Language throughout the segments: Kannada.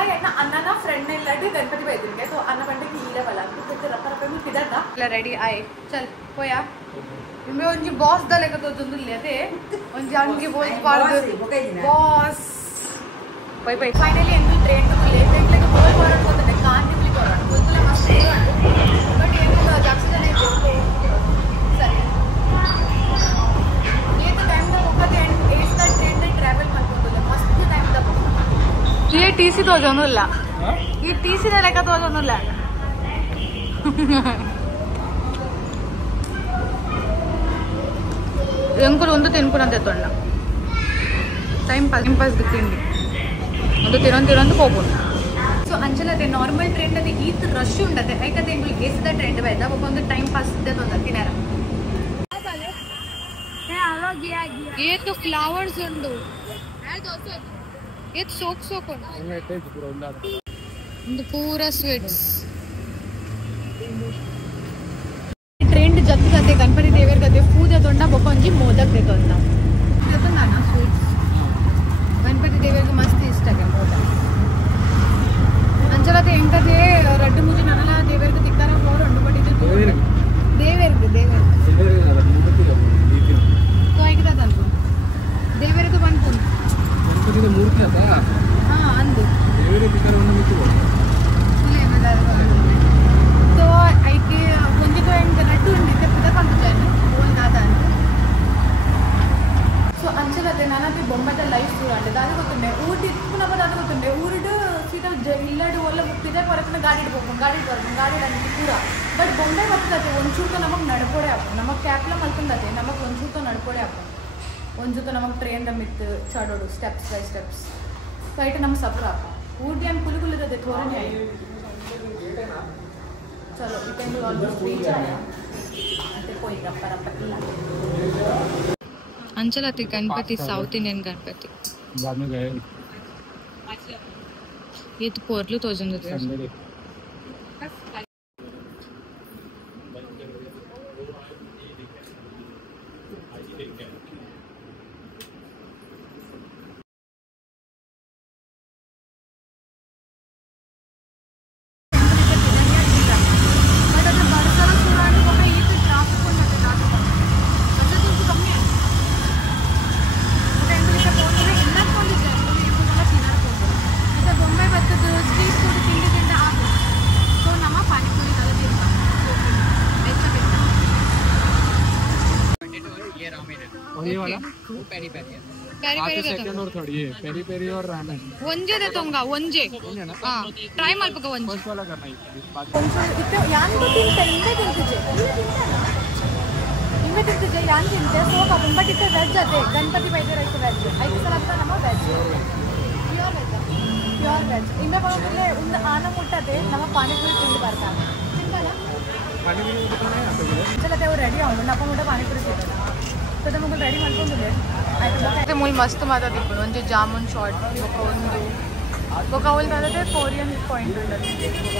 अण्णा फ्रेंड ने लड़ी गणपति बैठे तो अन्न पंटे हीला वाला रेडी आए चल होया मैं उनकी बॉस दा लेकर तो जुंदुल लेते उनकी आंटी बॉस पार बॉस भाई भाई फाइनली एंड ट्रेन तो लेते हैं लेकिन बोल पार को तो कान निकली कर रहा बोल तो मस्त बट ये तो जाक्स जने सही ये तो टाइम दा होगा एंड एज दा ट्रेन दा ट्रैवल ಮಾಡ್ಕೊಂಡು ಮಸ್ತ್ ಟೈಮ್ दा ये टीसी तो जनಲ್ಲ ಈ टीसी ನ ಲೆಕ್ಕ तो ಜನಲ್ಲ ಎಂಕುಲು ಒಂದು ತಿನ್ಕೊಂಡು ಎತ್ತೊಂಡ ಟೈಮ್ ಪಾಸ್ ತಿಂಡಿ ಒಂದು ತಿರೊಂದು ಹೋಗ್ಬೋದು ಸೊ ಅಂಚಲತೆ ನಾರ್ಮಲ್ ಟ್ರೆಂಡ್ ಅದು ಈತ್ ರಶ್ ಉಂಟತೆ ಐಕತೆ ಎಂಕುಲು ಏಸಿದ ಟ್ರೆಂಡ್ ಬೇಡ ಒಬ್ಬ ಒಂದು ಟೈಮ್ ಪಾಸ್ ಇದ್ದದ್ದು ಒಂದು ತಿನ್ನಾರ ये तो फ्लावर्स ಉಂಟು ये सोक ಒಂದು ಪೂರ ಸ್ವೀಟ್ಸ್ ट्रेंड जत जाते गणपति देवर गते पूजा तोंडा बक्कोंजी मोदक देतो ಅಂತ देतोंडाना ಸ್ವೀಟ್ಸ್ गणपति देवर ಗೆ मस्त इष्ट आगे मोदक अंचलते ಎಂಟದೆ ರಡ್ಡು ಮೂಜಿ ನನಲ ದೇವರ್ ಗೆ ತಿಕ್ಕಾರ ಫೋರ್ ಅಂಡು ಬಟ್ಟಿದೆ ದೇವರ್ ಗೆ तो ऐकदा तंतु देवर ಗೆ ಬಂತು गणपति मूर्ति आता हां अंदु देवर ಗೆ ತಿಕ್ಕಾರ ಒಂದು ಮಿತ್ತು तो ऐके म्हणजे तो एक रट्टू उंडी ते पुदा पंपजायने बोल दादा ಅಂತ ಸೊ ಅಂಚಲತೆ ನಾನಂತೆ ಬೊಂಬಾಟ ಲೈಫ್ ಟೂರ್ ಅಂಡೆ ದಾದ ಗೊತ್ತುಂಡೆ ಊಟಿ ಇಪ್ಪುನಪ್ಪ ದಾದ ಗೊತ್ತುಂಡೆ ಊರಿಡು ಸೀದಾ ಇಲ್ಲಡು ಒಲ್ಲ ಮುಟ್ಟಿದೆ ಪರಕನ ಗಾಡಿ ಇಡ್ಬೇಕು ಗಾಡಿ ಅಂತೆ ಪೂರ ಬಟ್ ಬೊಂಬೆ ಬರ್ತದೆ ಒಂಚೂರು ನಮಗೆ ನಡ್ಕೊಡೆ ಹಾಕು ನಮಗೆ ಕ್ಯಾಪ್ಲ ಮಲ್ಕೊಂಡತೆ ನಮಗೆ ಒಂಚೂರು ನಡ್ಕೊಡೆ ಹಾಕು ಒಂಚೂರು ನಮಗೆ ಟ್ರೈನ್ ದ ಮಿತ್ ಚಡೋಡು ಸ್ಟೆಪ್ಸ್ ಬೈ ಸ್ಟೆಪ್ಸ್ ಸೊ ಐಟ ನಮ್ಗೆ ಸಫರ್ ಹಾಕು ಊಟಿ ಅಂತ ಕುಲುಕುಲಿದೆ ಥೋರನೆ ಆಯ್ತು चलो इतने ऑलमोस्ट रीच आया अंते कोई रप्पा अंचलती गणपति साउथ इंडियन गणपति बाद में गए ये तो पोर्लू तो जंदे ये वाला वो पेरी पेरी है पेरी सेकंड और थर्ड ये पेरी पेरी और रामेन ಒಂಜೆ ದೇತೋಂಗಾ ಒಂಜೆ ಹಾ ಟ್ರೈ ಮಾಡ್ಬೇಕು ಒಂಜೆ फर्स्ट वाला करना है ಇತ್ತು ಯಾನ್ ತಿಂತೆ ಇಮ್ಮೆ ತಿಂತಿದ್ದೆ ಯಾನ್ ತಿಂತೆ ಸೋಕ ಬಟ್ ಇತ್ತು ವೆಜ್ ಅದೇ ಗಣಪತಿ ಬೈದೆ ರೈಸ್ ವೆಜ್ ಐದು ಸಲ ಅಂತ ನಮ್ಮ ವೆಜ್ ಪ್ಯೂರ್ ವೆಜ್ ಇಮ್ಮೆ ಬಂದ್ರೆ ಒಂದು ಆನ ಮುಟ್ಟದೆ ನಮ್ಮ ಪಾನಿಪುರಿ ತಿಂದು ಬರ್ತಾರೆ ತಿಂಬಲ್ಲ ಪಾನಿಪುರಿ ದುಕಾನ್ है ಚಲತೆ ಅವ್ರು ರೆಡಿ ಆಗೋಣ ನಪ್ಪ ಮುಟ್ಟ ಪಾನಿಪುರಿ ತಿಂತಾರೆ तो मुझे रेडी ಮಾಡ್ಕೊಂಡಿದ್ದೆ ಆಯ್ತು ಮೂಲ ಮಸ್ತ್ ಮಾತಾಡಿದ್ರು ಒಂದು ಜಾಮೂನ್ ಶಾಟ್ ఒక ಅವಲ್ ದಾದತೆ ಕೊರಿಯನ್ ಪಾಯಿಂಟ್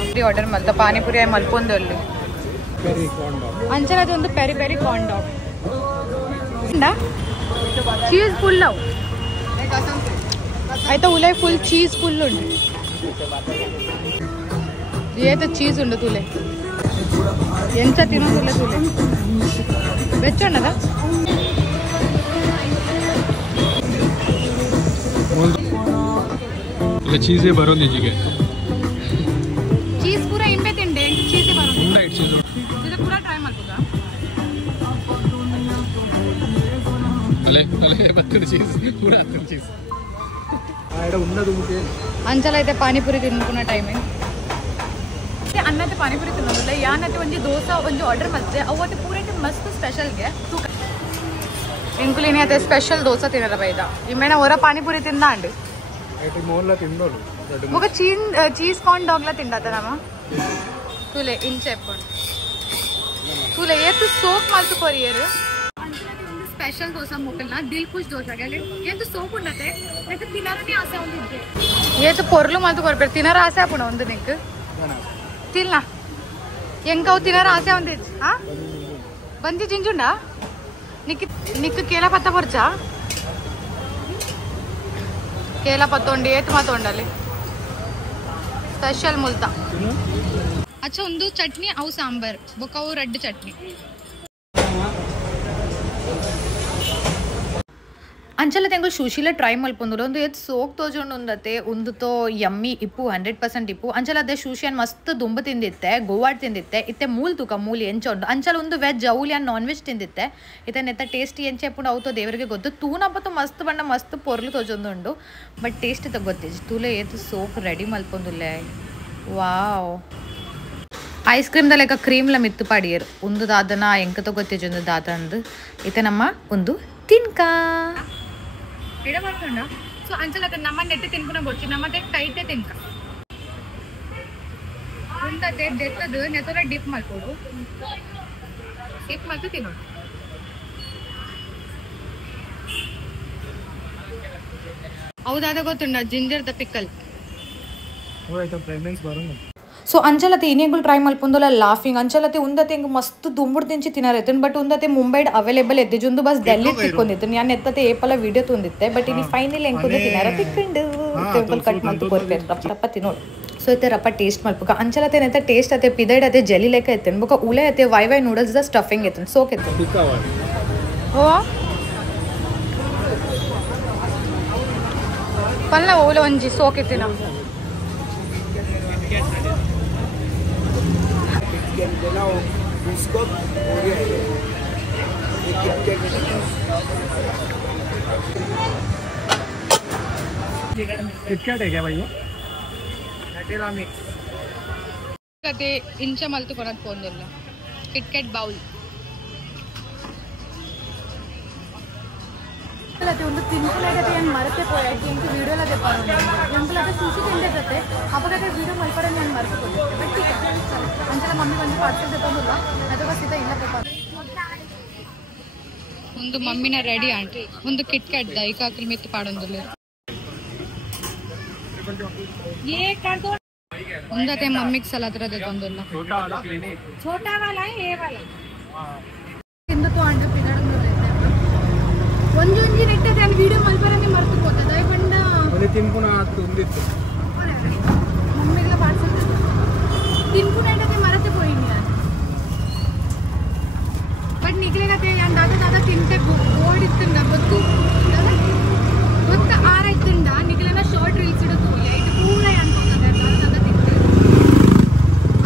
ಉಂಟು ಆರ್ಡರ್ ಮಲ್ತ ಪಾನಿಪುರಿ ಮಲ್ಪೊಂದು ಅಲ್ಲಿ पेरी कॉर्न डॉग ಅಂಚಲ ಅದೊಂದು peri peri corn dog cheese full ಅವು ಆಯ್ತಾ ಉಲೈ ಫುಲ್ ಚೀಸ್ ಫುಲ್ ಉಂಟು ये तो चीज ಉಂಟು ತುಲೆ ಎಂಚ ತಿನ್ನೋದಿಲ್ಲ ತುಲೆ ಬೆಚ್ಚಣ್ಣದ चीज़ें भरो दीजिए चीज पूरा इम्बे तिंडे चीज़ें भरो राइट चीज़ ಇದು पूरा ट्राई ಮಾಡ್ಬೋದಾ अले बत्तर चीज़ पूरा अत्तर चीज़ आयडा उन्नದು ಮುಕೆ ಅಂಚಲ ಐತೆ ಪಾನಿಪುರಿ ತಿನ್ನುವ ಟೈಮಿಂಗ್ ಅನ್ನತೆ ಪಾನಿಪುರಿ ತಿನ್ನೋದಿಲ್ಲ ಯಾನತೆ ಒಂದು ದೋಸೆ ಒಂದು ಆರ್ಡರ್ ಮತ್ತೆ ಅವತ್ತು ಪೂರೈತೆ ಮಸ್ತ್ ಸ್ಪೆಷಲ್ಗೆ ಇಂಕುಲಿನಿ ಅದೇ ಸ್ಪೆಷಲ್ ದೋಸೆ ತಿನ್ನರ ಬೈದ ಇಮ್ಮೇನ ಹೊರ ಪಾನಿಪುರಿ ತಿಂದ ಅಂಡು ಐಟಿ ಮೋಲ್ಲ ತಿನ್ನೋಳು ఒక చీజ్ కార్న్ డాగ్ లా తిండాతనమా तुले इन చెప్పండి तुले ये तो सोप मालतु कोरियर स्पेशल डोसा मोकलना दिल खुश डोसा गेले ये तो सोप ಉಂಡತೆ ಮತ್ತೆ ತಿನ್ನರನೇ ಆಸೆ ಒಂದಿದೆ ये तो ಪೊರ್ಲು ಮಾಲ್ತು ಕೊರ್ಬೇಡ ತಿನ್ನರ ಆಸೆ ಆಪುಣ ಒಂದು ನಿಕ್ ತಿಲ್ನ ಎಂಕೌ ತಿನ್ನರ ಆಸೆ ಒಂದಿದೆ ಹಾ ಬಂದಿ ಜಿಂಜುಂಡ ನಿಕ್ ನಿಕ್ ಕೇಲ ಪತ್ತ ಬರ್ಚಾ ಕೇಲ ಪತ್ತೊಂಡಿ ಏತ್ ಮಾತೊಂಡಲ್ಲಿ ಸ್ಪೆಷಲ್ ಮುಲ್ತಾ ಅಚ್ಚ ಒಂದು ಚಟ್ನಿ ಅವು ಸಾಂಬಾರ್ ಬೊಕ್ಕವು ರೆಡ್ ಚಟ್ನಿ ಅಂಚಲ ತೆಂಗು ಸುಶೀಲ ಟ್ರೈ ಮಲ್ಪೊಂದುಲ್ಲ ಒಂದು ಎತ್ ಸೋಕ್ ತೋಜೊಂಡು ಒಂದತೆ ಒಂದುತೋ ಯಮ್ಮಿ ಇಪ್ಪು 100% ಇಪ್ಪು ಅಂಚಲ ಅದೇ ಶೂಶಿಯನ್ ಮಸ್ತ್ ದುಂಬ ತಿಂದಿತ್ತೆ ಗೋವಾಡ್ ತಿಂದಿತ್ತೆ ಇತ್ತೆ ಮೂಲ್ ತೂಕ ಮೂಲಿ ಎಂಚೊಂಡು ಅಂಚಲ ಒಂದು ವೆಜ್ ಜೌಲಿ ಅನ್ ನಾನ್ ವೆಜ್ ತಿಂದಿತ್ತೆ ಇತ್ತೆ ನೆತ್ತ ಟೇಸ್ಟಿ ಎಂಚೆ ಎಪ್ಪುಂಡು ಅವತ್ತು ದೇವರಿಗೆ ಗೊತ್ತು ತೂನಪ್ಪತ್ತು ಮಸ್ತ್ ಬಣ್ಣ ಮಸ್ತ್ ಪೊರ್ಲು ತೋಜೊಂದುಂಡು ಬಟ್ ಟೇಸ್ಟ್ ತ ಗೊತ್ತಿಜ್ಜಿ ತೂಲೆ ಏತ್ ಸೋಕ್ ರೆಡಿ ಮಲ್ಪೊಂದುಲ್ಲೆ ವಾವ್ ಐಸ್ ಕ್ರೀಮ್ದ ಲೆಕ್ಕ ಕ್ರೀಮ್ಲ ಮಿತ್ತು ಪಡಿಯರು ಒಂದು ದಾದನ ಎಂಕ ತಗೊತ್ತಿಜೊಂದು ದಾದ ಅಂದು ಇತ್ತೆ ನಮ್ಮ ಒಂದು ತಿನ್ಕ ಎಡ ಮಾಡ್ಕೊಂಡ ಸೊ ಅಂಚಲ ನಮ್ಮ ನೆಟ್ಟೆ ತಿನ್ಕೊಂಡ ಬರ್ತೀವಿ ನಮ್ಮದೇ ಟೈಟೇ ತಿನ್ಕ ಉಂಟತೆ ಡೆತ್ತದು ನೆತ್ತದ ಡಿಪ್ ಮಾಡ್ಕೊಡು ಡಿಪ್ ಮಾಡ್ತು ತಿನ್ನೋದು ಹೌದಾದ ಗೊತ್ತುಂಡ ಜಿಂಜರ್ ದ ಪಿಕಲ್ ಸೊ ಅಂಚಲತೆ ಇನ್ನೇಗಳು ಟ್ರೈ ಮಲ್ಪೊಂದುಲ್ಲ ಲಾಫಿಂಗ್ ಅಂಚಲತೆ ಉಂದತೆ ಹಿಂಗೆ ಮಸ್ತ್ ದುಂಬುಡ್ ತಿಂಚಿ ತಿನ್ನರೈತನ್ ಬಟ್ ಉಂದತೆ ಮುಂಬೈಡ್ ಅವೈಲೇಬಲ್ ಎದ್ದಿಜ್ ಒಂದು ಬಸ್ ಡೆಲ್ಲಿ ತಿಕ್ಕೊಂಡಿತ್ತು ನಾನು ಎತ್ತತೆ ಏಪಲ ವಿಡಿಯೋ ತುಂದಿತ್ತೆ ಬಟ್ ಇನ್ನು ಫೈನಲ್ ಎಂಕುದು ತಿನ್ನಾರ ತಿಕ್ಕೊಂಡು ಟೇಬಲ್ ಕಟ್ ಮಾಡ್ತು ಕೊರ್ಪೇರು ರಪ್ಪ ತಿನ್ನೋಡು ಸೊ ಇತ್ತೆ ರಪ್ಪ ಟೇಸ್ಟ್ ಮಲ್ಪಕ ಅಂಚಲತೆ ನೆತ್ತ ಟೇಸ್ಟ್ ಅತೆ ಪಿದೈಡ್ ಅತೆ ಜೆಲಿ ಲೆಕ್ಕ ಎತ್ತನ್ ಬೊಕ ಉಳೆ ಅತೆ ವೈ ನೂಡಲ್ಸ್ ದ ಸ್ಟಫಿಂಗ್ ಎತ್ತನ್ ಸೋಕ್ ಎತ್ತನ್ ಓ ಪಲ್ಲ ಓಲ ಒಂಜಿ ಸೋಕ್ ಎತ್ತಿನ किटकैट है क्या भाई ಕತೆ ಇಂಚ ಮಲ್ತು ಕೊನತ್ ಪೋಂದಿಲ್ಲ ಕಿಟ್ಕೆಟ್ ಬೌಲ್ ಅಲ್ಲದೆ ಒಂದು ತಿನ್ನುಲಾಗದೆ ಏನು ಮರೆತೆ ಪೋಯಾಗಿ ಎಂಟು ವಿಡಿಯೋಲ ದೆಪ್ಪಾರು ಎಂಪಲದೆ ಸುಶಿ ತಿಂದೆ ಅಪಗತೆ ವಿಡಿಯೋ ಮಲ್ಪಡೆ ನಾನು ಮರೆತು ಬಟ್ ಅಂಚಲ ಮಮ್ಮಿ ಒಂದು ಪಾರ್ಸಲ್ ದೆಪ್ಪಂದಿಲ್ಲ ಅದು ಸೀದಾ ಇಲ್ಲ ಪೇಪರ್ ಒಂದು ಮಮ್ಮಿನ ರೆಡಿ ಆಂಟಿ ಒಂದು ಕಿಟ್ಕೆಟ್ ದ ಈಕಾಕಲ್ ಮಿತ್ತು ಪಾಡೊಂದಿಲ್ಲ ये कर दो उंदते मम्मी सलाद रदे तोंदुल्ला छोटा वाला है ये वाला इंदको अंडे पिदाडंग ಒಂಜಿ ನೆಟ್ಟದೆ ಅಲ್ಲಿ ವಿಡಿಯೋ ಮಲ್ಪರನೆ ಮರ್ತು ಹೋಗ್ತದೆ ಪಂಡ ಒಲೆ ತಿನ್ಕುನ ಆತು ಉಂದಿತ್ತು ಮಮ್ಮಿಗಳ ಪಾರ್ಸಲ್ ತಿನ್ಕುನ ನೆಟ್ಟದೆ ಮರತೆ ಹೋಯಿನಿ ಬಟ್ ನಿಗ್ಲೆಗತೆ ಯಾನ್ ದಾದ ತಿಂತೆ ಗೋಲ್ಡ್ ಇತ್ತಂಡ ಗೊತ್ತು ಗೊತ್ತ ಆರೈತಂಡ ನಿಗ್ಲೆನ ಶಾರ್ಟ್ ರೀಲ್ಸ್ ಇಡತು ಲೈಟ್ ಪೂರ ಅನ್ಕೊಂತದೆ ದಾದ ತಿಂತೆ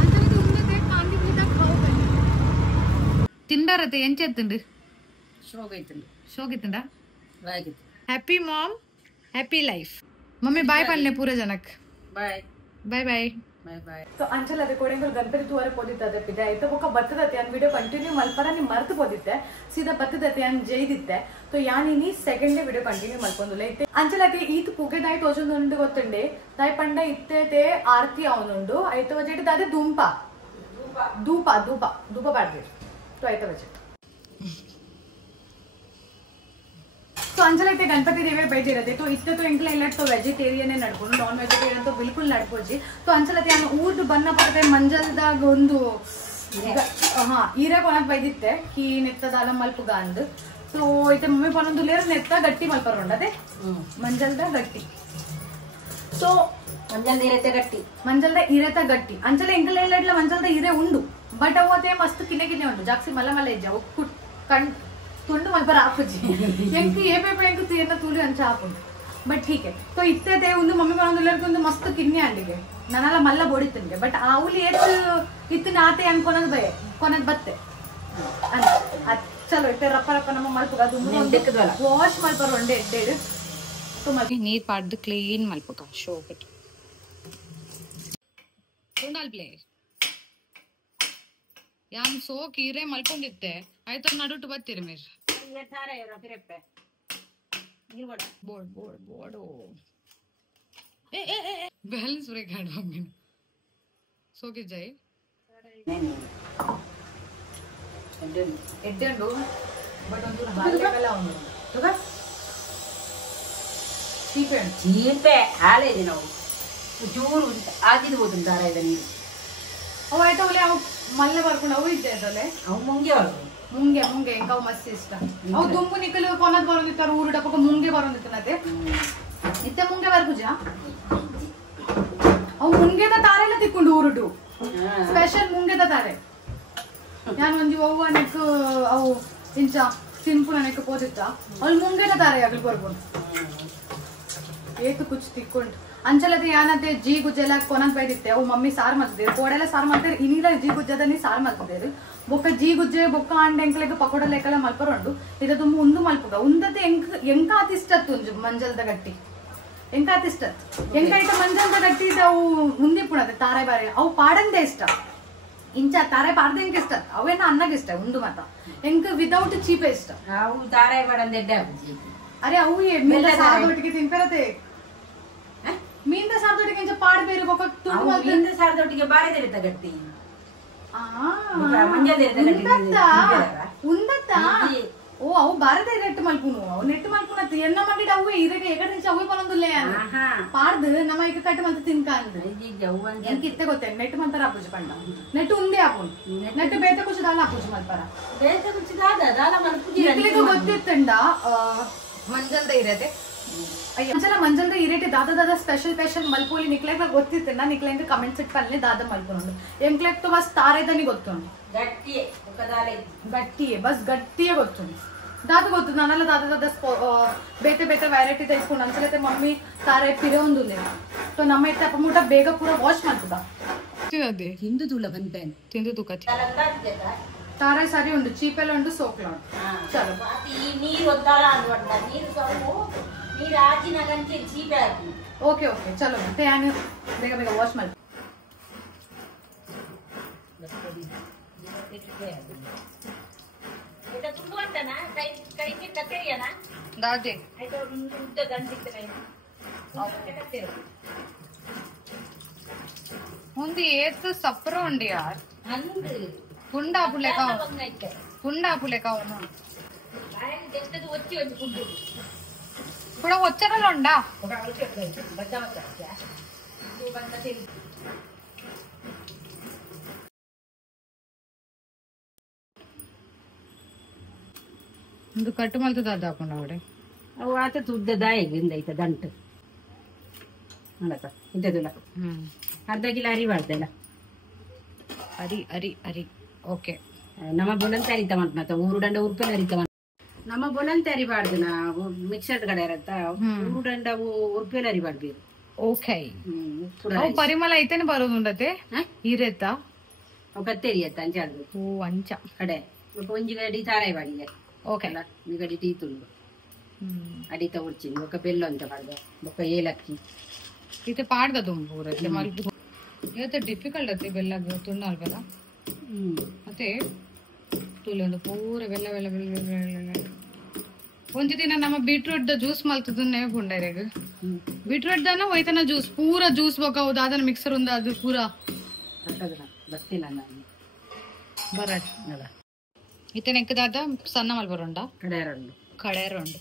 ಅಂತಂದು ಉಂದತೆ ಕಾಂದಿ ಬಿದ ಖಾವು ಬನ್ನಿ ತಿಂಡರತೆ ಎಂಚೆತ್ತಂಡು ಶೋಗಿತ್ತಂಡ happy mom happy life mummy ಬಾಯ್ ಪಲ್ಲೆ ಪೂರ ಜನಕ್ ಬಾಯ್ ಬಾಯ್ ಬಾಯ್ ಬಾಯ್ ಬಾಯ್ ಸೊ ಅಂಚಲ ಅದೇ ಕೋಡೆಂಗಲ್ ಗಣಪತಿ ತೂವರೆ ಪೋದಿತ್ತೆ ಪಿದೆ ಐತೆ ಬೊಕ್ಕ ಬತ್ತದತೆ ಅನ್ ವಿಡಿಯೋ ಕಂಟಿನ್ಯೂ ಮಲ್ಪರ ನೀ ಮರ್ತು ಪೋದಿತ್ತೆ ಸೀದಾ ಬತ್ತದತೆ ಅನ್ ಜೈದಿತ್ತೆ ಸೊ ಯಾನಿನಿ ಸೆಕೆಂಡ್ ವಿಡಿಯೋ ಕಂಟಿನ್ಯೂ ಮಲ್ಪೊಂದುಲ್ಲ ಇತ್ತೆ ಅಂಚಲತೆ ಈತ್ ಪುಗೆ ದಾಯಿ ತೋಜೊಂದುಂಡು ಗೊತ್ತುಂಡೆ ದಾಯಿ ಪಂಡ ಇತ್ತೆ ಆರ್ತಿ ಅವನುಂಡು ಐತೆ ವಜೆಟ್ ದಾದೆ ದುಂಪ ಧೂಪ ಧೂಪ ಧೂಪ ಬಾಡ್ದೆ ಸೊ ಐತೆ ವಜೆಟ್ तो अंचल इतने गणपति देवी बैठे तो इतने तो इंकल इलाट तो वेजिटेरियन नड़को नॉन वेजिटेरियन तो बिल्कुल नड़पोजी तो अंचल ऊर्द बन्न पड़ते मंजलदाग हाँ ईरा कोनक बैदित्ते की नेत्तदाल मल्पुग अंद तो इतने मम्मी पनोंदु लेर नेत्त गट्टी मल्पर उंडदे मंजलदा गट्टी तो ಮಂಜಲ್ದ ಇರೆತ ಗಟ್ಟಿ ಅಂಚಲ ಎಂಕಲ್ ಇಲಾಟ್ಲ ಮಂಜಲ್ದ ಇರೆ ಉಂಡು ಬಟ್ ಅವತ್ತೆ ಮಸ್ತ್ ಕಿನೆ ಕಿನೆ ಉಂಡು ಜಾಕ್ಸಿ ಮಲ್ಲ ಮಲ್ಲ ಇಜ್ಜ ಉಕ್ಕು ಕಣ್ ತುಂಡು ಮಲ್ಪರ ಹಾಪುಜಿ ಎಂಕು ಏಪೇಪ ಎಂಕು ತೀರ್ನ ತೂಲಿ ಅಂಚ ಹಾಪುಂಡು ಬಟ್ ಹೀಗೆ तो ಇತ್ತೆ ಒಂದು ಮಮ್ಮಿ ಪನೊಂದುಲ್ಲರ್ಗೆ ಒಂದು ಮಸ್ತ್ ಕಿನ್ನೆ ಅಂಡಿಗೆ ನಾನಲ್ಲ ಮಲ್ಲ ಬೋಡಿತ್ತಂಗೆ ಬಟ್ ಆವುಲಿ ಏತ್ ಇತ್ತಿನ ಆತೆ ಅನ್ಕೊನದ್ ಬಯ ಕೊನದ್ ಬತ್ತೆ ಚಲೋ ಇತ್ತೆ ರಪ್ಪ ರಪ್ಪ ನಮ್ಮ ಮಲ್ಪಗ ಅದು ವಾಶ್ ಮಲ್ಪರ ಒಂಡೆ ಎಡ್ಡೆಡು तो ನೀರ್ ಪಾಡ್ದು ಕ್ಲೀನ್ ಮಲ್ಪಗ ಶೋಕಟ್ ಉಂಡಲ್ ಪ್ಲೇ ಯಾಮ್ ಸೋಕ್ ಈರೆ ಮಲ್ಕೊಂಡಿದ್ದೆ ಆಯ್ತು ನಡುಟು ಬತ್ತೀರಿ ಮೇರ್ board board board balance break ಆಡು ಹಂಗಿನ ಸೋಕಿಜ್ಜಾಯಿ ಎಡ್ಡೆಂಡು ಬಟ್ ಒಂದು ಬಾಲ್ಯವೆಲ್ಲ ಅವನು ತುಗ ಚೀಪೆ ಹಾಲೇದಿ ನಾವು ಚೂರು ಆದಿದು ಹೋದಂತಾರ ಇದೆ ನೀರು ಅವು ಆಯ್ತವಲೆ ಅವು ಮಲ್ಲೆ ಬರ್ಕೊಂಡು ಅವು ಇದ್ದೆ ಅದಲೆ ಅವು ಮುಂಗೆ ಮುಂಗೆ ಮುಂಗೆ ಎಂಕ ಅವು ಮಸ್ತ್ ಇಷ್ಟ ಅವು ದುಂಪು ನಿಕ್ಕಲು ಕೊನದ್ ಬರೋದಿತ್ತಾರ ಊರು ಡಪ್ಪಕ ಮುಂಗೆ ಬರೋದಿತ್ತನತೆ ಇತ್ತೆ ಮುಂಗೆ ಬರ್ಪುಜ ಅವು ಮುಂಗೆದ ತಾ ತಿಕ್ಕೊಂಡು ಊರುಡು ಸ್ಪೆಷಲ್ ಮುಂಗೆದ ತಾರೆ ನಾನು ಒಂಜಿ ಅವ್ವ ನೆಕ್ ಅವು ಇಂಚ ಸಿಂಪಲ್ ನೆಕ್ ಪೋದಿತ್ತ ಅಲ್ಲಿ ಮುಂಗೆದ ತಾರೆ ಆಗ್ಲಿ ಬರ್ಬೋದು ಏತು ಕುಚ್ ತಿಕ್ಕೊಂಡು ಅಂಚಲದೆ ಯಾನಂತೆ ಜಿ ಗುಜ್ಜೆಲ್ಲ ಕೊನಂತ ಬೈದಿತ್ತೆ ಅವು ಮಮ್ಮಿ ಸಾರು ಮಾಡ್ತಿದ್ರು ಕೋಡೆಲ್ಲ ಸಾರು ಮಾಡ್ತಾರೆ ಇನ್ನಿಲ್ಲ ಜಿ ಗುಜ್ಜದನಿ ಸಾರು ಮಾಡ್ತಿದ್ರು ಬೊಕ್ಕ ಜಿ ಗುಜ್ಜೆ ಬೊಕ್ಕ ಅಂಡ್ ಎಂಕ್ಲೆಗ ಪಕೋಡ ಲೆಕ್ಕಲ ಮಲ್ಪರೋಂಡು ಇದದು ಮುಂದು ಮಲ್ಪುಗ ಉಂದತೆ ಎಂಕ ಅತಿಷ್ಟತ್ತು ಮಂಜಲ್ದ ಗಟ್ಟಿ ಎಂಕ ಅತಿಷ್ಟತ್ ಎಂಕ ಇಟ್ಟ ಮಂಜಲ್ದ ಗಟ್ಟಿ ಅವು ಮುಂದೆ ಪುಣತೆ ತಾರೆ ಬಾರೆ ಅವು ಪಾಡಂದೆ ಇಷ್ಟ ಇಂಚ ತಾರೆ ಪಾಡ್ದೆ ಎಂಕ ಇಷ್ಟ ಅವೇನ ಅನ್ನಗ ಇಷ್ಟ ಉಂದು ಮಾತ ಎಂಕ ವಿದೌಟ್ ಚೀಪೆ ಇಷ್ಟ ಅವು ತಾರೆ ಬಾಡಂದೆ ಅರೆ ಅವು ಮೀನ ಸಾರದೊಟ್ಟಿಗೆ ತಿನ್ಪರತೆ ಮೀನ ಸಾರದೊಟ್ಟಿಗೆ ಇಂಚ ಪಾಡ್ ಬೇರೆ ಬೊಕ್ಕ ತುಂಡು ಮೀನ ಸಾರದೊಟ್ಟಿಗೆ ಬಾರೆ ಇರುತ್ತೆ ಗಟ್ಟಿ ಉಂದತ್ತ ಓ ಅವು ಬಾರದೆ ನೆಟ್ಟು ಮಲ್ಪುನು ಅವು ನೆಟ್ಟು ಮಲ್ಪುನ ಎನ್ನ ಮಾಡಿದ ಅವು ಇರಗೆ ಎಗಡ ನಿಂಚ ಅವೇ ಪನೊಂದುಲ್ಲೆ ಪಾಡ್ದು ನಮ್ಮ ಈಗ ಕಟ್ಟು ಮತ್ತೆ ತಿನ್ಕ ಅಂದ್ ಕಿತ್ತೆ ಗೊತ್ತೇ ನೆಟ್ಟು ಮಂತರ ಆಪುಜಿ ಪಂಡ ನೆಟ್ಟು ಉಂದೆ ಆಪುನ್ ನೆಟ್ಟು ಬೇತೆ ಕುಚಿದಾಲ ಆಪುಜಿ ಮಲ್ಪರ ಬೇತೆ ಕುಚಿದಾದ ದಾಲ ಮಲ್ಪುಜಿ ಗೊತ್ತಿತ್ತಂಡ ಮಂಜಲ್ದ ಇರತೆ ಅಂಚಲ ಮಂಜಲ್ದ ಇರೇಟಿ ದಾದ ಸ್ಪೆಷಲ್ ಮಲ್ಪೋಲಿ ನಿಕ್ಲೆಗ್ ಗೊತ್ತಿತ್ತಂಡ ನಿಕ್ಲೆಂಗ್ ಕಮೆಂಟ್ ಸೆಟ್ ಪಲ್ಲೆ ದಾದ ಮಲ್ಪುನು ಎಂಕ್ಲೆಗ್ ತು ಬಸ್ ತಾರೆದನಿ ಗೊತ್ತುಂಡು ಗಟ್ಟಿಯೇ ಬಸ್ ಗಟ್ಟಿಯೇ ಗೊತ್ತುಂಡು ದಾದ ಗೊತ್ತು ನಾನೆಲ್ಲ ದಾದ ಬೇತೆ ಬೇತೆ ವೆರೈಟಿ ತೆಗೆದುಕೊಂಡು ಅಂಚಲತೆ ಮಮ್ಮಿ ತಾರೆ ಪಿರೆ ಒಂದು ಸೊ ನಮ್ಮ ಇತ್ತ ಅಪ್ಪಮೂಟ ಬೇಗ ಪೂರ ವಾಶ್ ಮಾಡ್ತದ ತಿಂದು ತುಳ ಬಂತೇನೆ ತಿಂದು ತುಕತಿ ತಾರೆ ಸರಿ ಉಂಡು ಚೀಪೆಲ್ಲ ಉಂಡು ಸೋಕ್ಲ ಉಂಡು ಚಲೋ ನೀರು ಒದ್ದಾರ ಅನ್ವಡ್ಡ ನೀರು ಸ್ವಲ್ಪ ನೀರು ಹಾಕಿನ ಗಂಟೆ ಚೀಪೆ ಹಾಕಿ ಓಕೆ ಓಕೆ ಚಲೋ ಮತ್ತೆ ನಾನು ಬೇಗ ಬೇಗ ವಾಶ್ ಮಾಡಿ ముందు ఏత్ సప్పర ఉండి యార్ కుండ ఆపులేక ఇప్పుడు వచ్చారలో ఉండా ಇದು ಕಟ್ಟು ಮಲ್ತದ ಹಾಕೊಂಡ ಅವಡೆ ಅವು ಆತ ತುದ್ದದ ಹೇಗಿಂದೈತ ದಂಟು ನೋಡಕ್ಕ ಇಂಥದಿಲ್ಲ ಅರ್ಧ ಕಿಲೋ ಅರಿ ಬಾರ್ದಲ್ಲ ಅರಿ ಓಕೆ ನಮ್ಮ ಬೊಲಂತ ಅರಿತ ಮಾಡ್ತ ಊರುಡಂಡ ಉರುಪೆಲ್ಲ ಅರಿತ ಮಾಡ ನಮ್ಮ ಬೊಲಂತ ಅರಿಬಾರ್ದು ನಾ ಮಿಕ್ಸರ್ ಕಡೆ ಇರತ್ತ ಊರುಡಂಡ ಉರುಪೆಲ್ಲ ಅರಿಬಾರ್ದು ಓಕೆ ಪರಿಮಳ ಐತೇನೆ ಬರೋದುಂಡತೆ ಇರೇತಾ ಅವು ಕತ್ತೇರಿಯತ್ತ ಅಂಚ ಅದು ಓ ಅಂಚ ಕಡೆ ಒಂಜಿ ಗಡಿ ತಾರಾಯಿ ಬಾಡಿಗೆ ಓಕೆ ಈ ಗಡಿ ಟೀ ತುಂಡು ಅಡಿತ ಉಡ್ಚಿನಿ ఒక ಬೆಲ್ಲ ಅಂತ ಮಾಡ್ದ ఒక ಏಲಕ್ಕಿ ಇದು ಪಾಡ್ದ ತುಂಬೂರ ಇವತ್ತು ಡಿಫಿಕಲ್ಟ್ ಅತ್ತೆ ಬೆಲ್ಲ ತುಂಡಾಲ್ ಬೆಲ್ಲ ಮತ್ತೆ ತುಳಿಯೊಂದು ಪೂರ ಬೆಲ್ಲ ಬೆಲ್ಲ ಬೆಲ್ಲ ಬೆಲ್ಲ ಒಂಜಿ ದಿನ ನಮ್ಮ ಬೀಟ್ರೂಟ್ ಜ್ಯೂಸ್ ಮಲ್ತದನ್ನೇ ಪುಂಡೈರೆಗ್ ಬೀಟ್ರೂಟ್ ದನ ಒಯ್ತನ ಜ್ಯೂಸ್ ಪೂರ ಜ್ಯೂಸ್ ಬೋಕ ದಾದನ ಮಿಕ್ಸರ್ ಉಂದ ಅದು ಪೂರ ಬರ್ತಿಲ್ಲ ನಾನು ಬರಟ್ ಇತನ ಎಕ್ಕದಾದ ಸಣ್ಣ ಮಲ್ಬರುಂಡ ಕಡೆಯರುಂಡು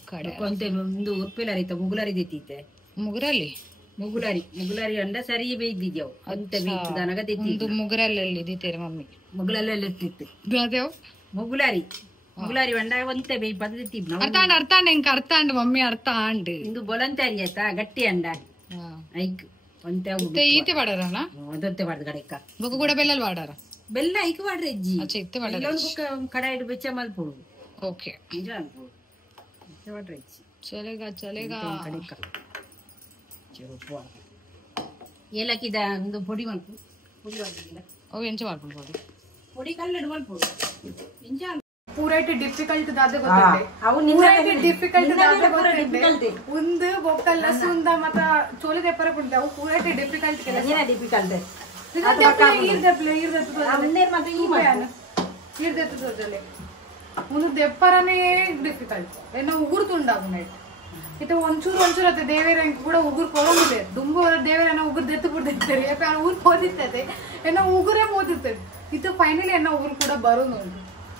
ಕಡೆ ಕೊಂತೆ ಒಂದು ಉರ್ಪಿಲ ಅರಿತ ಮುಗುಲರಿ ದಿತ್ತಿತ್ತೆ ಮುಗುರಲ್ಲಿ ಮುಗುಲರಿ ಅಂಡ ಸರಿ ಬೇಯ್ದಿದ್ಯವು ಅಂತ ಬೇಯ್ದನಗ ಒಂದು ಮುಗುರಲ್ಲಿ ದಿತ್ತೇರಿ ಮಮ್ಮಿ ಮುಗುಲಲ್ಲೆಲ್ಲ ಇರ್ತಿತ್ತು ಅದೇವು ಮುಗುಲಾರಿ ಅಂಡ ಒಂತೆ ಬೇಯ್ ಪದ್ಧತಿ ಅರ್ತಾಂಡ್ ಎಂಕ ಅರ್ತಾಂಡ್ ಮಮ್ಮಿ ಅರ್ತಾಂಡ್ ಇಂದು ಬೊಲಂತಾರಿ ಆಯ್ತಾ ಗಟ್ಟಿ ಅಂಡ ಐಕ್ ಒಂತೆ ಈತೆ ಬಾಡಾರಣ ಅದೊಂತೆ ಬಾಡ್ದ ಕಡೆಕ್ಕ ಬೊಕ್ಕ ಕೂಡ ಬೆಲ್ಲ ಬಾಡಾರ ಬೆಲ್ಲ ಐಕ್ ಬಾಡ್ರೆ ಅಜ್ಜಿ ಇತ್ತೆ ಬಾಡಾರ ಕಡ ಇಡು ಬೆಚ್ಚ ಮಲ್ಪೋಡು ಓಕೆ ನಿಜ ಅನ್ಬೋದು ಬಾಡ್ರೆ ಅಜ್ಜಿ ಚಲೆಗ ಕಡೆಕ್ಕ ಏಲಕ್ಕಿದ ಒಂದು ಪೊಡಿ ಮಲ್ಪು ಪೊಡಿ ಮಾಡ್ತಿಲ್ಲ ಅವು ಎಂಚ ಮಾಡ್ಕೊಳ್ಬೋದು ಪೊಡಿ ಕಲ್ಲಡು ಮಲ್ಪೋಡು ಎಂಚ ಪೂರೈಟ್ ಡಿಫಿಕಲ್ಟ್ ದಾದ ಗೊತ್ತಿದೆ ಡಿಫಿಕಲ್ಟ್ ದಾದ ಗೊತ್ತಿದೆ ಒಂದು ಬೊಕ್ಕಲ್ಲ ಸುಂದ ಮತ್ತ ಚೋಲಿ ದೆಪ್ಪರ ಕುಂತೆ ಅವು ಪೂರೈಟ್ ಡಿಫಿಕಲ್ಟ್ ಕೆಲಸ ಡಿಫಿಕಲ್ಟ್ ಒಂದು ದೆಪ್ಪರನೇ ಡಿಫಿಕಲ್ಟ್ ಏನ ಉಗುರು ತುಂಡಾಗುಂಡೆ ಇತ್ತು ಒಂಚೂರು ಅತ್ತೆ ದೇವೇರ ಕೂಡ ಉಗುರು ಕೊಡೋದಿದೆ ದುಂಬು ದೇವೇರ ಉಗುರು ದೆತ್ತು ಬಿಡ್ತಿರ್ತಾರೆ ಯಾಕಂದ್ರೆ ಊರು ಹೋದಿರ್ತದೆ ಏನ ಉಗುರೇ ಮೋದಿರ್ತದೆ ಇದು ಫೈನಲಿ ಏನ ಉಗುರು ಕೂಡ ಬರೋದು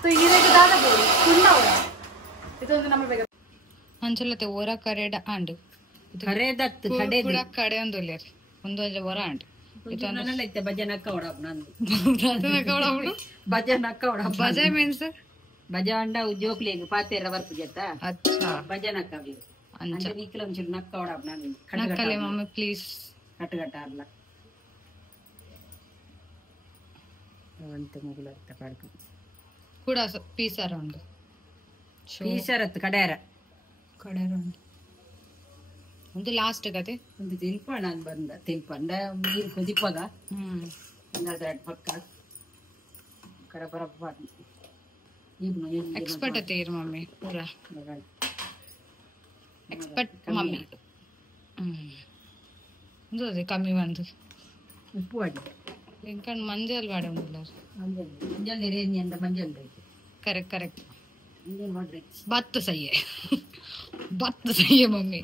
ಸೊ ಈ ರೇಟ್ ದಾದ ಬೋದು ತುಂಡ ಇದೊಂದು ನಮ್ಮ ಬೇಗ ಅಂಚಲತೆ ಓರ ಕರೆಡ ಆಂಡ್ ಕರೆದತ್ತು ಕಡೆ ಕಡೆ ಒಂದು ಒಂದು ಹೊರ ಆಂಡ್ ಭಜನಕ್ಕ ಹೊಡಪ್ ನಾನು ಭಜನಕ್ಕ ಹೊಡಪ್ ಬಜಾಯ್ ಮೀನ್ಸ್ ಬಜಾ ಅಂಡ ಜೋಕ್ಲಿಗೆ ಪಾತೆರ ಬರ್ಪು ಜತ್ತ ಅಚ್ಚಾ ಭಜನಕ್ಕ ಅಂಚ ನಿಕ್ಲ ಒಂಚೂರು ನಕ್ಕ ಹೊಡಪ್ ನಾನು ನಕ್ಕಲೆ ಮಮ್ಮಿ ಪ್ಲೀಸ್ ಕಟ್ಟಗಟ್ಟ ಅಲ್ಲ ಅವಂತೆ ಮುಗುಲತ್ತ ಪಾಡ್ಕ ಕೂಡ ಪೀಸಾರ ಒಂದು ಪೀಸರತ್ತು ಕಡ್ಯಾರ ಒಂದು ಲಾಸ್ಟ್ ಕತೆ ಒಂದು ತಿಳ್ಪಣ ಬಂದ ತಿಳ್ಪಂಡ ನೀರು ಕುದಿಪಾಗ ಪಕ್ಕ ಕರಪರಪ್ಪ ಎಕ್ಸ್ಪರ್ಟ್ ಅತ್ತೀರ್ ಮಮ್ಮಿ ಪೂರ ಎಕ್ಸ್ಪರ್ಟ್ ಮಮ್ಮಿ ಒಂದು ಅದೇ ಕಮ್ಮಿ ಬಂದು ಉಪ್ಪು ಅಡ್ಡೆ ಇಂಕಂಡ್ ಮಂಜಲ್ ಬಾಡ ಉಂಡಿಲ್ಲ ಮಂಜಲ್ ನೀರೇನಿ ಅಂದ ಮಂಜಲ್ ಕರೆಕ್ಟ್ ಕರೆಕ್ಟ್ ನೋಡ್ರಿ ಭತ್ತ ಸಯ್ಯೆ ಮಮ್ಮಿ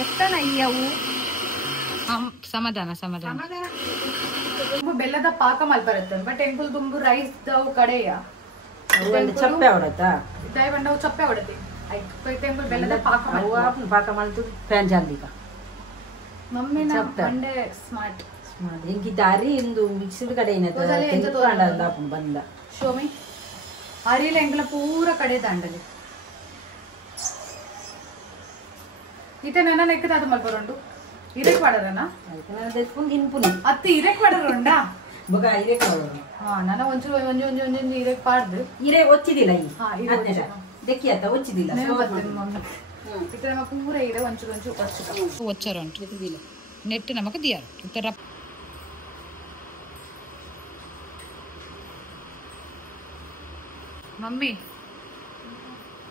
ಎತ್ತನ ಅಯ್ಯವು ಸಮಾಧಾನ ತುಂಬಾ ಬೆಲ್ಲದ ಪಾಕ ಮಲ್ಪರತ್ತೆ ಬಟ್ ಎಂಕುಲ್ ತುಂಬು ರೈಸ್ ದವು ಕಡೆಯ ಚಪ್ಪೆ ಹೊಡತ ದಯವಂಡವು ಚಪ್ಪೆ ಹೊಡತಿ ಎಂಕುಲ್ ಬೆಲ್ಲದ ಪಾಕ ಮಲ್ತು ಫ್ಯಾನ್ ಚಾಲ್ದಿಕ ಮಮ್ಮಿ ಮಂಡೆ ಸ್ಮಾರ್ಟ್ ಎಂಕಿದಾರಿ ಇಂದು ಮಿಕ್ಸಿಡ್ ಕಡೆ ಬಂದ ಶೋಮಿ ಅರಿಲ ಎಂಕಲ ಪೂರ ಕಡೆ ದಾಂಡಲಿ ಇತ್ತೆ ನನ್ನ ಲೆಕ್ಕದ ಅದು ಮಲ್ಪರುಂಡು ಇರೆಕ್ ಮಾಡರನ ಅತ್ತು ಇರೆಕ್ ಮಾಡರುಂಡಾ ಬಗ ಇರೆಕ್ ಹಾ ನನ್ನ ಒಂಚೂರು ಇರೆಕ್ ಪಾಡ್ದು ಇರೆ ಒಚ್ಚಿದಿಲ್ಲ ದೆಕ್ಕಿ ಆತ ಒಚ್ಚಿದಿಲ್ಲ ಇತ್ತೆ ನಮ್ಮ ಪೂರ ಇರೆ ಒಂಚೂರು ಒಚ್ಚರುಂಟು ನೆಟ್ ನಮಕ್ ದಿಯಾರು ಇತ್ತರ ಮಮ್ಮಿ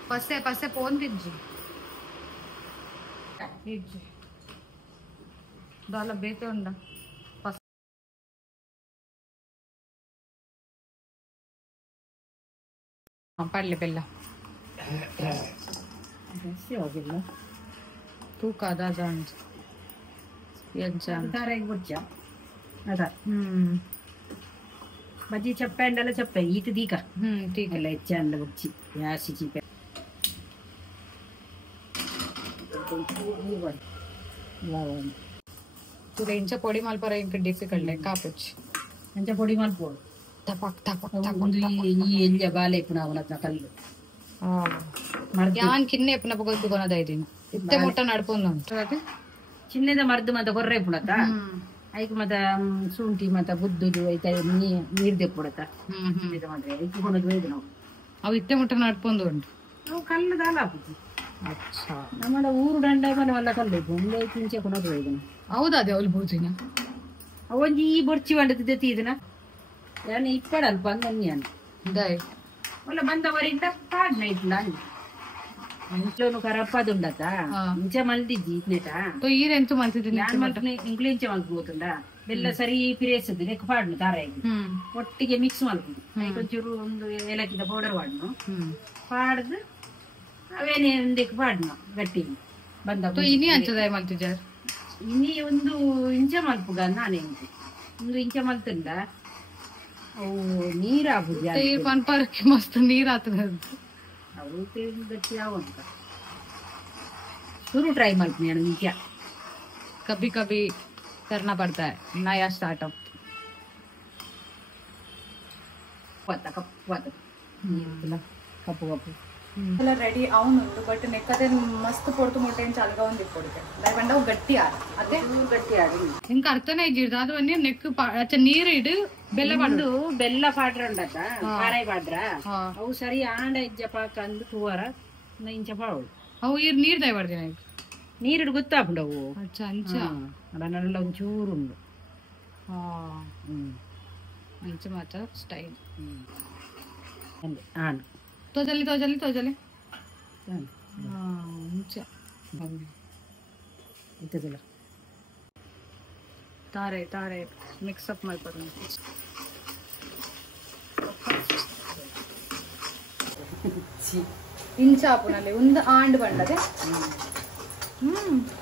ಪಸೆ ಪೋಂದಿಜ್ಜಿ ಇಜ್ಜಿ ದಾಲ ಬೇಕೆ ಉಂಡ ಪಡ್ಲೆ ಬೆಲ್ಲ ಹೋಗಿಲ್ಲ ತೂಕ ಅದ ಉಂಟು ಅದ ಬಜ್ಜಿ ಚಪ್ಪೆ ಅಂಡಲ್ಲ ಚಪ್ಪೆ ಈತ ದೀಕ ಎಲ್ಲ ಹೆಚ್ಚ ಅಂಡ ಬಜ್ಜಿ ಯಾಸಿ ಚೀಪೆ ಇಂಚ ಪೊಡಿ ಮಲ್ಪರ ಇಂಕ ಡಿಫಿಕಲ್ಟ್ ಕಾಪುಚ್ಚಿ ಅಂಚ ಪೊಡಿ ಮಲ್ಪೋಡು ಒಂದು ಈ ಎಂಜ ಬಾಲೆ ಪುನಃ ಅವನತ್ನ ಕಲ್ಲು ಯಾನ್ ಕಿನ್ನೆ ಪುನಃ ಗೊತ್ತು ಕೊನದೈದಿನ ಇತ್ತೆ ಮುಟ್ಟ ನಡ್ಕೊಂಡು ಚಿನ್ನದ ಮರ್ದು ಮತ್ತ ಕೊರ್ರೆ ಪುಣತ ಐಕ್ ಮತ್ತ ಶುಂಠಿ ಮತ್ತ ಬುದ್ದುದು ಐತ ನೀರ್ ದೆಪ್ಪುಡತ ಮಾತ್ರ ಐಕ್ ಕೊನದು ಒಯ್ದು ನಾವು ಅವು ಇತ್ತೆ ಮುಟ್ಟ ನಡ್ಕೊಂಡು ಉಂಟು ಅವು ಕಲ್ಲು ದಾಲ ಹಾಕುದು ನಮ್ಮ ಊರು ದಂಡ ಮನೆವಲ್ಲ ಕಲ್ಲು ಒಂದು ಐದು ಇಂಚೆ ಕೊನದು ಒಯ್ದು ಹೌದಾ ಅದೇ ಅವಳು ಬೂಜಿನ ಅವೊಂಜಿ ಈ ಬೊರ್ಚಿ ಬಂಡದ ತೀದನ ಯಾನು ಇಪ್ಪಡಲ್ಪ ಅಂಗನ್ಯಾನು ದೈ ಒಲ್ಲ ಬಂದವರಿಂದ ಪಾಡ್ನ ಇಟ್ಲ ಇಂಟ್లోను కరప్పదుండత ఇంచే మల్దిజ్జి ఇట్నేట తో ఈరెంతు మంచిది ನಾನು ಮಲ್ಪನೆ ಇಂಕ್ಲು ಇಂಚೆ ಮಲ್ಪೋತುಂಡ ಬೆಲ್ಲ ಸರಿ ಪಿರೇಸದು ನೆಕ್ ಪಾಡ್ನು ತಾರಾಯಿಗೆ ಒಟ್ಟಿಗೆ ಮಿಕ್ಸ್ ಮಲ್ಪುದು కొంచెರು ಒಂದು ಏಲಕ್ಕಿದ ಪೌಡರ್ ಪಾಡ್ನು ಪಾಡ್ದು ಅವೇನೆ ಒಂದಕ್ಕೆ ಪಾಡ್ನು ಗಟ್ಟಿ ಬಂದ తో ಇನಿ ಅಂಚದಾಯ ಮಲ್ತಿಜಾರ್ ಇನಿ ಒಂದು ಇಂಚೆ ಮಲ್ಪುಗ ನಾನೇ ಒಂದು ಇಂಚೆ ಮಲ್ತುಂಡ ಅವು ನೀರಾಗುದು ಈ ಪನ್ಪರಕ್ಕೆ ಮಸ್ತ್ ನೀರ್ ಆತದ ಅವು ಗಟ್ಟಿ ಯಾವಂತ ಶುರು ಟ್ರೈ ಮಾಡ್ತೀನಿ ನಾನು ನಿಜ कभी कभी करना पड़ता है नया स्टार्टअप కప్పు కప్పు ఇలా రెడీ అవును బట్ నెక్కదే మస్తు పొడుతు ముట్ట ఏం చల్లగా ఉంది పొడితే దానికంటే ఒక గట్టి ఆడ అదే ಗಟ್ಟಿ ಆಡಿ ఇంకా అర్థనే జిర్దు ಅದು ಅನ್ನಿ ನೆಕ್ ಅಚ್ಚ ನೀರು ಇಡು ಬೆಲ್ಲ ಬಂದು ಬೆಲ್ಲ ಪಾಡ್ರ ಉಂಡತ ಪಾರಾಯಿ ಪಾಡ್ರ ಅವು ಸರಿ ಆಂಡ ಇಜ್ಜ ಪಾಕ ಅಂದು ಹೂವರ ಇಂಚ ಪಾವು ಅವು ನೀರು ದಯ ಬರ್ತೀನಿ ನೀರಿಡು ಗೊತ್ತಾಪುಂಡವು ಅಚ್ಚ ಅಂಚ ಅಡನಲ್ಲ ಒಂಚೂರು ಉಂಡು ಅಂಚ ಮಾತ್ರ ಸ್ಟೈಲ್ ಆನು ತೋಜಲಿ ತೋಜಲಿ ತೋಜಲಿ ಅಂಚ ಇತ್ತದಿಲ್ಲ ತಾರೆ ತಾರೆ ಮಿಕ್ಸಪ್ ಮಾಡ್ತಾರೆ ಇಂಚಾಪುನಲ್ಲಿ ಒಂದು ಆಂಡ್ ಬಂಡದೆ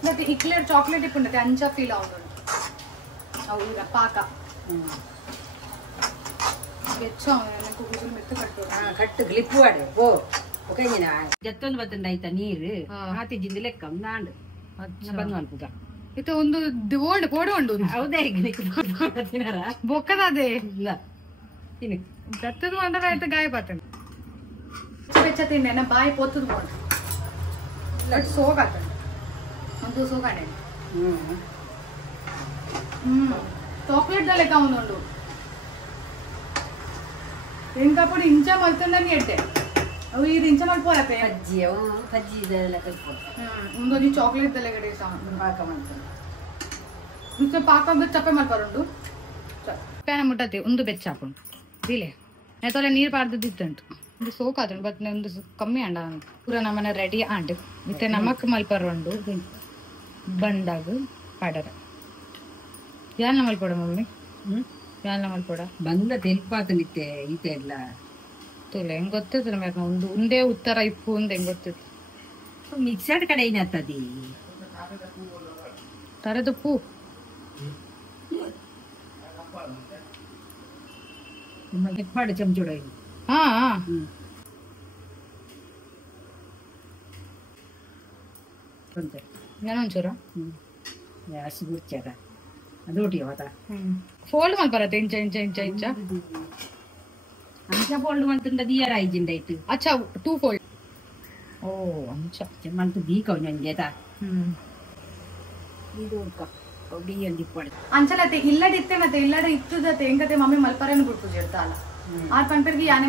ಮತ್ತೆ ಇಕ್ಲೇರ್ ಚಾಕ್ಲೇಟ್ ಇಪ್ಪುಂಡತೆ ಅಂಚ ಫೀಲ್ ಆಗುಂಡು ಅವು ಈಗ ಪಾಕ ಬೆಚ್ಚ ಕೂಗುಲು ಮೆತ್ತು ಕಟ್ಟು ಕಟ್ಟು ಕ್ಲಿಪ್ಪು ಆಡೆ ಓ ಓಕೆ ಜತ್ತೊಂದು ಬತ್ತಂಡ ಆಯ್ತಾ ನೀರು ಹಾತಿಜಿಂದ ಲೆಕ್ಕ ನಾಂಡು ಬಂದು ಮಲ್ಪುಗ ಇದು ಒಂದು ಓಡ್ ಪೋಡು ಉಂಡು ಹೌದೇ ತಿನ್ನಾರ ಬೊಕ್ಕದೇ ಇಲ್ಲ ತಿನ್ನು ದತ್ತದ ಮಂಡಲ ಆಯ್ತು ಗಾಯ ಪಾತೇನೆ ಬೆಚ್ಚ ತಿಂಡೆ ಬಾಯಿ ಪೊತ್ತದು ಬೋಂಡು ಬಟ್ ಸೋಗಾತ ಒಂದು ಸೋಗಾಡೆ చాక్లెట్ లెక్క ఉండు ఇంకప్పుడు ఇంచ మలుతుందని ఎట్టే అవి ఇది ఇంచ మలిపోతే ముందు చాక్లెట్ దలగడేసా పాಕ ಪಾಕ ಚಪ್ಪೆ ಮಾಡ್ಬಾರುಂಡು ಪ್ಯಾನ ಮುಟ್ಟತಿ ಒಂದು ಬೆಚ್ಚಾಪುಂಡು ದಿಲೆ ನೆತ್ತೊಲೆ ನೀರು ಪಾರ್ದಿದ್ದಂಟು ಒಂದು ಸೋಕಾದುಂಡು ಬಟ್ ಒಂದು ಕಮ್ಮಿ ಅಂಡ ಪೂರ ನಮ್ಮನೆ ರೆಡಿ ಆಂಡ್ ಮತ್ತೆ ನಮಕ್ ಮಲ್ಪರುಂಡು ಬಂದಾಗ ಪಾಡರ ಯಾಲ್ನ ಮಲ್ಪೋಡ ಮಮ್ಮಿ ಯಾಲ್ನ ಮಲ್ಪೋಡ ಬಂದ ತೆಲ್ಪಾತನಿತ್ತೆ ಈತೆ ಎಲ್ಲ ತುಲೆ ಹೆಂಗ್ ಗೊತ್ತಿದ್ರು ಮ್ಯಾಕ ಒಂದು ಒಂದೇ ಉತ್ತರ ಇಪ್ಪು ಅಂತ ಹೆಂಗ್ ಗೊತ್ತಿತ್ತು ಮಿಕ್ಸಡ್ ಕಡೆ ಏನತ್ತದಿ ತರದು ಪೂ ಹೆಪ್ಪಾಡು ಚಮಚೂಡ ಇದು ಹಾ ഞാനൊഞ്ചൂರ ಜಾಸ್ತಿ ಗುರ್ಚಾರ ಅದೋಟಿ ಅವತ ಫೋಲ್ಡ್ ಮಲ್ಪರತ್ತೆ ಇಂಚ ಇಂಚ ಇಂಚ ಇಂಚ ಅಂಚ ಫೋಲ್ಡ್ ಮಂತುಂಡ ದಿಯರ ಐಜಿಂಡೈತು ಅಚ್ಚಾ 2 ಫೋಲ್ಡ್ ಓ ಅಂಚ ಮಂತು ದೀಕ ಒಂಜೇತ ಇದು ಡಿ ಅಂದಿ ಪಡೆ ಅಂಚಲತೆ ಇಲ್ಲಡಿತ್ತೆ ಮತ್ತೆ ಇಲ್ಲಡೆ ಇತ್ತುದತೆ ಎಂಗತೆ ಮಮ್ಮಿ ಮಲ್ಪರನ್ನು ಬಿಟ್ಟು ಜರ್ತಾಲ ಆರ್ ಪಂಪರ್ಗಿ ಯಾನೆ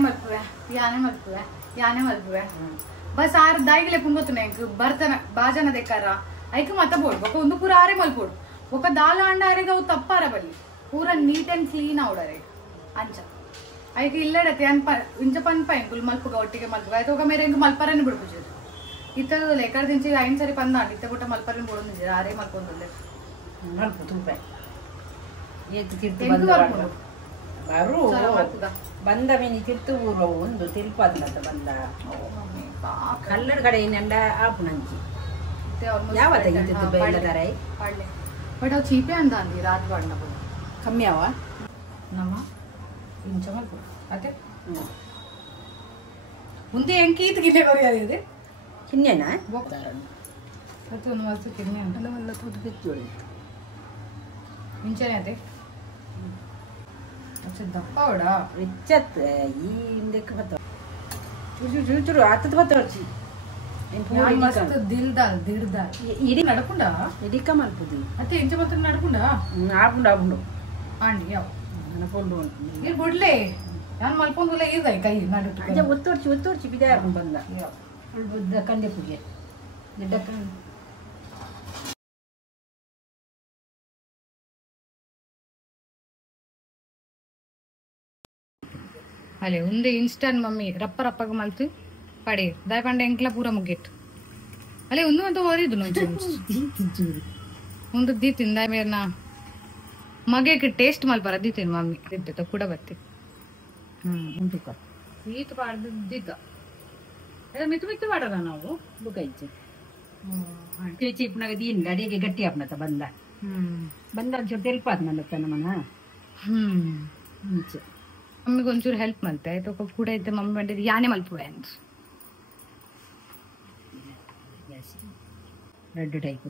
ಮಲ್ಪುವೆ ಬಸ್ ಆರ್ ದಾಯಿಲೆ ಪುಂಗೊತ್ತುನೆ ಬರ್ತನ ಬಾಜನ ದೆಕ್ಕಾರ ಐಕ ಮತ್ತ ಬೋಡ್ ఒక ಒಂದು ಪೂರ ಆರೆ ಮಲ್ಪೋಡು ఒక ದಾಲ ಅಂಡ ಆರೆಗ ಅವು ತಪ್ಪಾರ ಬಲ್ಲಿ ಪೂರ ನೀಟ್ ಅಂಡ್ ಕ್ಲೀನ್ ಅವಡರೆ ಅಂಚ ಐಕ ಇಲ್ಲಡತೆ ಇಂಚ ಪನ್ಪ ಎಂಕುಲ್ ಮಲ್ಪುಗ ಒಟ್ಟಿಗೆ ಮಲ್ಪುಗ ಆಯ್ತು ఒక ಮೇರೆ ಎಂಕು ಮಲ್ಪರನ್ನು ಬಿಡ್ಪು ಜರು ಇತ್ತ ಲೆಕ್ಕಡ ದಿಂಚಿ ಐನ್ ಸರಿ ಪಂದಾಂಡ್ ಇತ್ತ ಗುಟ್ಟ ಮಲ್ಪರನ್ನು ಬಿಡೋದು ಜರು ಆರೆ ಮಲ್ಕೊಂಡುಲ್ಲೆ ಮಲ್ಪು ತುಪೆ ಏತು ತಿರ್ತು ಎಂಕು ಮಲ್ಪುಡು ಬರು ಬಂದ ಮಿನಿ ತಿರ್ತು ಊರು ಒಂದು ತಿರುಪಾದ್ಲತ್ತ ಬಂದ ಕಲ್ಲಡ ಕಡೆ ಏನಂಡ ಆಪುನಂಚಿ ಯಾವತ್ತ ಇತ್ತು ಬೇಲದಾರೆ ಬಟ್ ಅವು ಚೀಪೆ ಅಂದ ಅಂದಿ ರಾತ್ ಬಾಡ್ನ ಕಮ್ಮಿ ಅವ ನಮ್ಮ ಇಂಚ ಮಲ್ಪು ಅದೇ ಮುಂದೆ ಎಂಕಿ ಈತ ಗಿಲ್ಲೆ ಕೊರಿಯದೆ ಕಿನ್ನೆನಾ ಅದು ಒಂದು ಮಲ್ಸು ಕಿನ್ನೆ ಅಂತ ಎಲ್ಲ ತುದು ಬೆಚ್ಚೋಳಿ ಇಂಚನೆ ಅದೇ ದಪ್ಪ ಅವಡ ರಿಚ್ಚತ್ ಈ ಹಿಂದಕ್ಕೆ ಬತ್ತ ಚೂರು ಆತದ ಬತ್ತವರ್ಚಿ ఇడి నడకుండా ఇడిక మల్పుది అయితే ఇంచ మొత్తం నడకుండా ఆపుండు అండి నడపండు మీరు బొడ్లే ನಾನು ಮಲ್ಕೊಂಡುಲ್ಲ ಇದೆ ಕೈ ನಡುಟ್ಟು ಅಜ್ಜ ಒತ್ತೋಡ್ಚಿ ಬಿದಾರ ಬಂದ ಕಂದೆ ಪುಡಿಯ ಅಲ್ಲೇ ಒಂದು ಇನ್ಸ್ಟಂಟ್ ಮಮ್ಮಿ ರಪ್ಪ ರಪ್ಪಗ ಮಲ್ತು ಪಡೆ ದಾಯ ಪಂಡೆ ಎಂಕ್ಲ ಪೂರ ಮುಗಿಟ್ಟು ಅಲ್ಲೇ ಒಂದು ಅಂತ ಓದಿದ್ದು ಒಂದು ದೀತಿನ್ ದಾಯ ಮೇರ್ನ ಮಗೆಗೆ ಟೇಸ್ಟ್ ಮಲ್ಪರ ದೀತಿನ್ ಮಮ್ಮಿ ದಿತ್ತ ಕೂಡ ಬತ್ತಿ ಈತ ಪಾಡ್ದು ದಿತ್ತ ಮಿತ್ತು ಮಿತ್ತು ಮಾಡದ ನಾವು ಬುಕೈಚಿ ಚೀಪ್ನಾಗ ದೀನ್ ಅಡಿಗೆ ಗಟ್ಟಿ ಆಪ್ನತ ಬಂದ ಒಂಚೂರು ತೆಲ್ಪಾತ್ ನಲ್ಲತ್ತ ನಮ್ಮನ ಮುಂಚೆ ಮಮ್ಮಿಗೆ ಒಂಚೂರು ಹೆಲ್ಪ್ ಮಲ್ತೆ ಆಯ್ತು ಕೂಡ ಇದ್ದೆ ಮಮ್ಮಿ ಬಂದಿದ್ದು ಯಾನೆ ಮಲ್ಪುವೆ ಅಂತ ರೆಡ್ ಟೈಪ್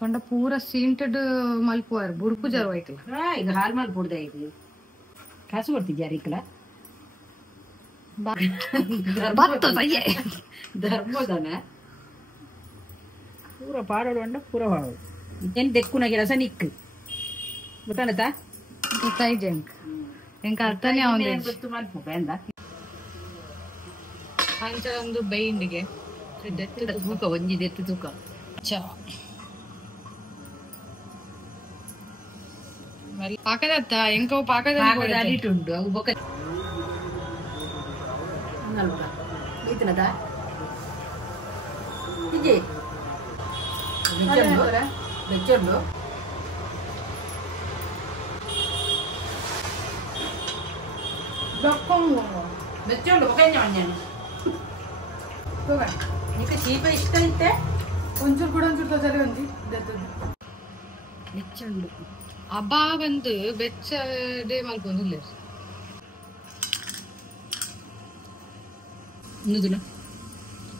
ತೊಂಡ ಪೂರ ಸೀಂಟೆಡ್ ಮಲ್ಪುವಾರು ಬುಡ್ಪು ಜರು ಆಯ್ತಲ್ಲ ಈಗ ಹಾಲ್ ಮಲ್ಪುಡ್ದ ಇದು ಕಾಸು ಕೊಡ್ತಿದ್ಯಾರ ಈಕಲ ಧರ್ಮದನ ಪೂರ ಪಾಡೋಡು ಅಂಡ ಪೂರ ಪಾಡೋಡು ಏನು ದೆಕ್ಕುನಾಗಿ ರಸ ನಿಕ್ಕು ಗೊತ್ತಾನತಾ ಗೊತ್ತಾಯ್ತು ಎಂಕ ಅರ್ಥನೇ ಅವನಿಗೆ ಗೊತ್ತು ಮಲ್ಪು ಬೇಂದ ಅಂಚ ಒಂದು ಬೈಂಡಿಗೆ ತೂಕ ಒಂಜಿದೆ ತೂಕ ಪಾಕದತ್ತ ಎಂಕ ಪಾಕದ ಅಡಿಟುಂಡು ಅವು ಬೊಕ್ಕ ಈತನದ ಇಜೆ ಬೆಚ್ಚೊಂಡು ಬೆಚ್ಚೊಂಡು ಬೊಕ್ಕ ಮಣ್ಣು నీకు చీప ఇష్టం అయితే కొంచెం కూడా ಒಂಚೂರು ಒಂದಿ ಬೆಚ್ಚಂಡು ಹಬ್ಬ ಬಂದು ಬೆಚ್ಚಡೆ ಮಲ್ಕೊಂಡಿಲ್ಲ ಇನ್ನುದಿಲ್ಲ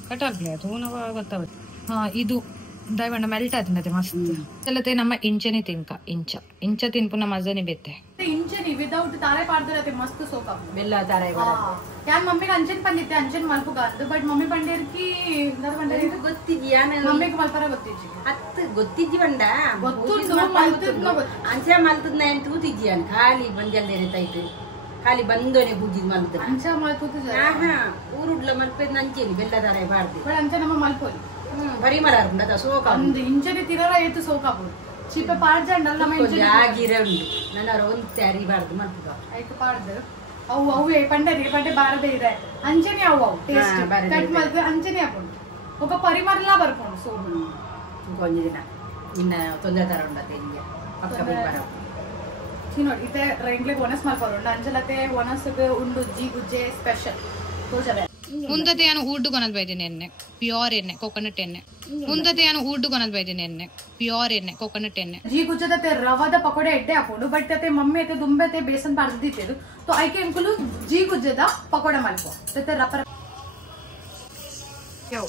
ಕಟ್ಟಾಗ್ಲಿ ಅದು ನಾವು ಗೊತ್ತಾಗ ಹಾ ಇದು ದಯವಿಟ್ಟು ಮೆಲ್ಟ್ ಆಯ್ತು ಮತ್ತೆ ಮಸ್ತ್ ಎಲ್ಲತೆ ನಮ್ಮ ಇಂಚನೆ ತಿನ್ಕ ಇಂಚ ತಿನ್ಪುನ ಮಜಾನೆ ಬೇತೆ इंचनी विदाउट तारे पाडते राहते मस्त सोका ಬೆಲ್ಲ ತಾರಾಯಿ ಯಾನ್ ಮಮ್ಮಿಗೆ ಅಂಚನ್ ಬಂದಿತ್ತೆ ಅಂಚನ್ ಮಲ್ಪುಗಾರ್ದು ಬಟ್ ಮಮ್ಮಿ ಬಂದಿರ್ಕಿ ಗೊತ್ತಿದ್ಯಾ ಮಮ್ಮಿಗೆ ಮಲ್ಪರ ಗೊತ್ತಿಜ್ಜಿ ಅತ್ತು ಗೊತ್ತಿದ್ದಿ ಬಂಡ ಗೊತ್ತು ಅಂಚ ಮಲ್ತದ್ನ ಏನ್ ತೂತಿದ್ಯಾನ್ ಖಾಲಿ ಬಂಜಲ್ದೇ ಇರ್ತಾಯ್ತು ಖಾಲಿ ಬಂದೋನೆ ಬುಜ್ಜಿದ್ ಮಲ್ತದ ಅಂಚ ಮಲ್ಪುದು ಊರುಡ್ಲ ಮಲ್ಪೆದ್ ಅಂಚೇನಿ ಬೆಲ್ಲ ತಾರಾಯಿ ಬಾರ್ದು ಬಟ್ ಅಂಚ ನಮ್ಮ ಮಲ್ಪೋಲಿ ಬರಿ ಮರಾರ್ದ ಸೋಕ ಒಂದು ಇಂಚನಿ ತಿರರ ಏತು ಸೋಕಾಪುದು ಚಿಪ್ಪೆ ಪಾಡ್ಜಂಡಲ್ಲ ನಮ್ಮ ಇಂಚನಿ ಆಗಿರ ಉಂಡು ನನ್ನ ಒಂದು ತಯಾರಿ ಬಾರ್ದು ಮಲ್ಪುದ ಆಯ್ತು ಪಾಡ್ದು ಅವು ಪಂಡೆ ಬಾರದೆ ಇದೆ ಅಂಚನೆ ಅವು ಟೇಸ್ಟ್ ಕಟ್ ಮಲ್ತು ಅಂಚನೆ ಹಾಕೊಂಡು ఒక ಪರಿಮರలా ಬರ್ಕೊಂಡು ಸೋಬು ಕೊಂಚ ದಿನ ಇನ್ನ ತೊಂದರೆ ತರ ಉಂಡತೆ ಹಿಂಗೆ ಪಕ್ಕ ಬರ ನೋಡಿ ಇತೆ ರೆಂಗ್ಲಿಗೆ ಒನಸ್ ಮಲ್ಪರುಂಡ ಅಂಜಲತೆ ಒನಸ್ಗೆ ಉಂಡು ಜಿ ಗುಜ್ಜೆ ಸ್ಪೆಷಲ್ ತೋಜರೆ ಮುಂದತೆ ನಾನು ಊಡ್ಡು ಕೊನದ್ ಬೈದಿನಿ ಎಣ್ಣೆ ಪ್ಯೂರ್ ಎಣ್ಣೆ ಕೋಕೋನಟ್ ಎಣ್ಣೆ ಮುಂದತೆ ನಾನು ಊಡ್ಡು ಕೊನದ್ ಬೈದಿನಿ ಎಣ್ಣೆ ಪ್ಯೂರ್ ಎಣ್ಣೆ ಕೋಕೋನಟ್ ಎಣ್ಣೆ ಜಿ ಗುಜ್ಜದತೆ ರವದ ಪಕೋಡೆ ಎಡ್ಡೆ ಹಾಕೊಂಡು ಬಟ್ ಅತೆ ಮಮ್ಮಿ ಅತೆ ದುಂಬೆತೆ ಬೇಸನ್ ಪಾರ್ದಿತ್ತಿದ್ದು तो ಐಕೆ ಅಂಕುಲು ಜಿ ಗುಜ್ಜದ ಪಕೋಡೆ ಮಲ್ಪೋ ತತೆ ರಪರ ಯೋ